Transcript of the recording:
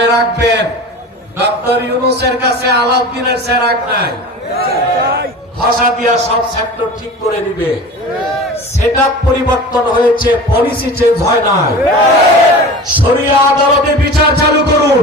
মনে রাখবেন, ডক্টর ইউনূসের কাছে আলাউদ্দিনের চেরাগ নাই, ভাষা দিয়া সব সেক্টর ঠিক করে দিবে। সেটআপ পরিবর্তন হয়েছে, পলিসি চেঞ্জ হয় নাই। শরিয়া আদালতে বিচার চালু করুন,